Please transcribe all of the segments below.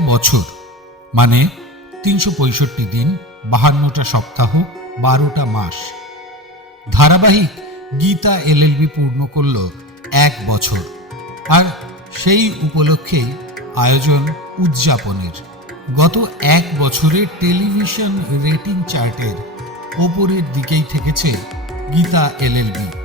বছর মানে তিনশো পঁয়ষট্টি দিন, বাহান্নটা সপ্তাহ, বারোটা মাস। ধারাবাহিক গীতা এলএলবি পূর্ণ করল এক বছর, আর সেই উপলক্ষেই আয়োজন উদযাপনের। গত এক বছরে টেলিভিশন রেটিং চার্টের ওপরের দিকেই থেকেছে গীতা এলএলবি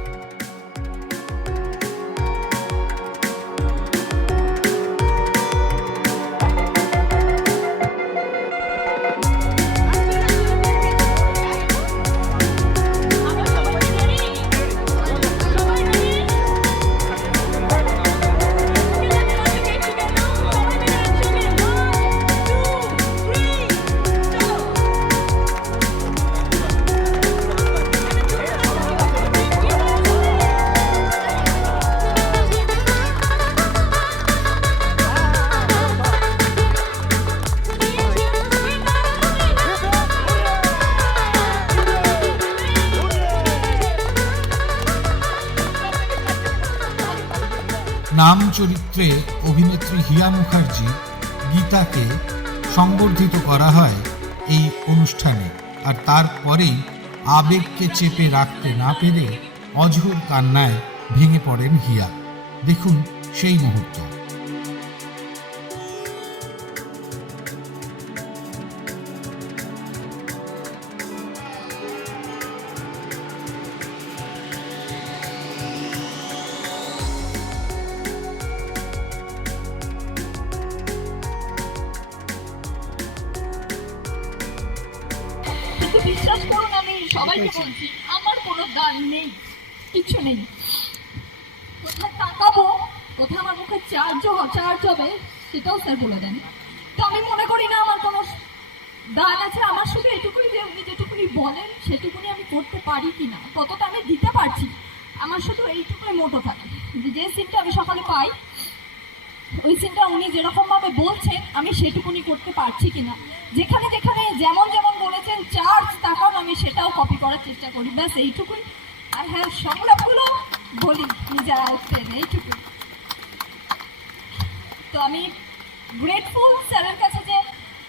নাম চরিত্রে অভিনেত্রী হিয়া মুখার্জি গীতাকে সংবর্ধিত করা হয় এই অনুষ্ঠানে। আর তারপরেই আবেগকে চেপে রাখতে না পেরে অঝোর কান্নায় ভেঙে পড়েন হিয়া। দেখুন সেই মুহূর্ত। কিন্তু বিশ্বাস করুন আমি সবাইকে বলছি আমার কোনো দান নেই কিছু নেই। কোথায় তাকাবো কোথায় আমার মুখে চার্জ চার্জ হবে সেটাও স্যার বলে দেন। তো আমি মনে করি না আমার কোনো দান আছে আমার শুধু এটুকুই যে উনি যেটুকুনি বলেন সেটুকুনি আমি করতে পারি কি না কতটা আমি দিতে পারছি আমার শুধু এইটুকুই মোটো থাকে। যে যে সিনটা আমি সকালে পাই ওই সিনটা উনি যেরকম ভাবে বলছেন, আমি সেটুকুনি করতে পারছি কিনা। যেখানে যেখানে যেমন যেমন বলেছেন চার্জ তখন আমি সেটাও কপি করার চেষ্টা করি। ব্যাস, এইটুকুই। আর হ্যাঁ সংলাপগুলো বলি নিজের আয়ত্তেন এইটুকুই তো আমি গ্রেটফুল স্যারের কাছে যে,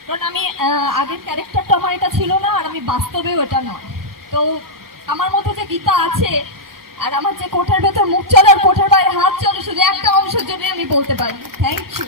কারণ আমি আগের ক্যারেক্টারটা আমার এটা ছিল না, আর আমি বাস্তবেও এটা নয়। তো আমার মতো যে গীতা আছে, আর আমার যে কোঠের ভেতর মুখ চলে আর কোঠের বলতে পারি থ্যাংক ইউ